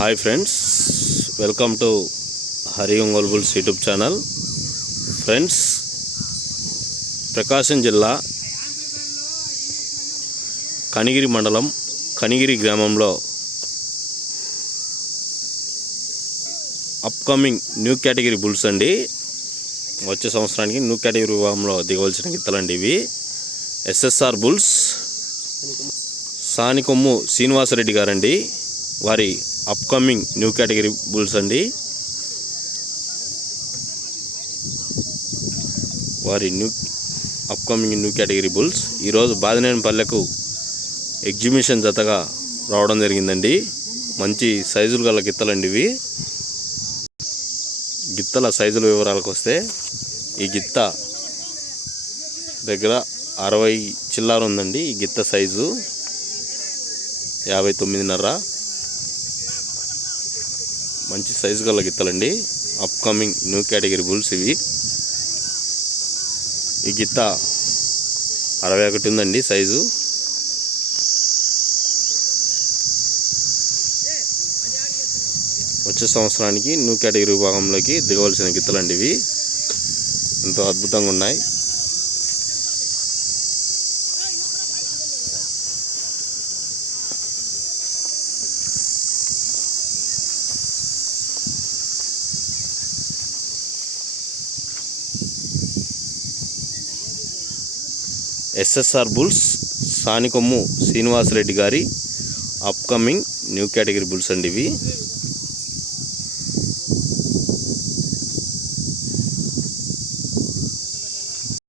Hi friends welcome to Hari Ongole bulls YouTube channel friends Prakasam జిల్లా కనిగిరి మండలం కనిగిరి గ్రామంలో upcoming new category bulls అండి. వచ్చే సంవత్సరానికి న్యూ కేటగిరీ విభాగంలో దిగవలసిన గిత్తలండి ఇవి. ఎస్ఎస్ఆర్ బుల్స్ సానికొమ్ము శ్రీనివాసరెడ్డి గారండి. వారి అప్కమింగ్ న్యూ కేటగిరీ బుల్స్ అండి. వారి new upcoming new category bulls ఈరోజు బాదినేని పల్లెకు ఎగ్జిబిషన్ జతగా రావడం జరిగిందండి. మంచి సైజులు గల గిత్తలండి ఇవి. గిత్తల సైజుల వివరాలకు వస్తే ఈ గిత్త దగ్గర అరవై చిల్లర ఉందండి. ఈ గిత్త సైజు యాభై తొమ్మిదిన్నర. మంచి సైజు గల గిత్తలండి. అప్కమింగ్ న్యూ కేటగిరీ బుల్స్ ఇవి. ఈ గిత్త అరవై ఒకటి ఉందండి సైజు వచ్చే సంవత్సరానికి న్యూ కేటగిరీ విభాగంలోకి దిగవలసిన గిత్తలండి ఇవి. ఎంతో అద్భుతంగా ఉన్నాయి. ఎస్ఎస్ఆర్ బుల్స్ సానికొమ్ము శ్రీనివాసరెడ్డి గారి అప్కమింగ్ న్యూ కేటగిరీ బుల్స్ అండి ఇవి.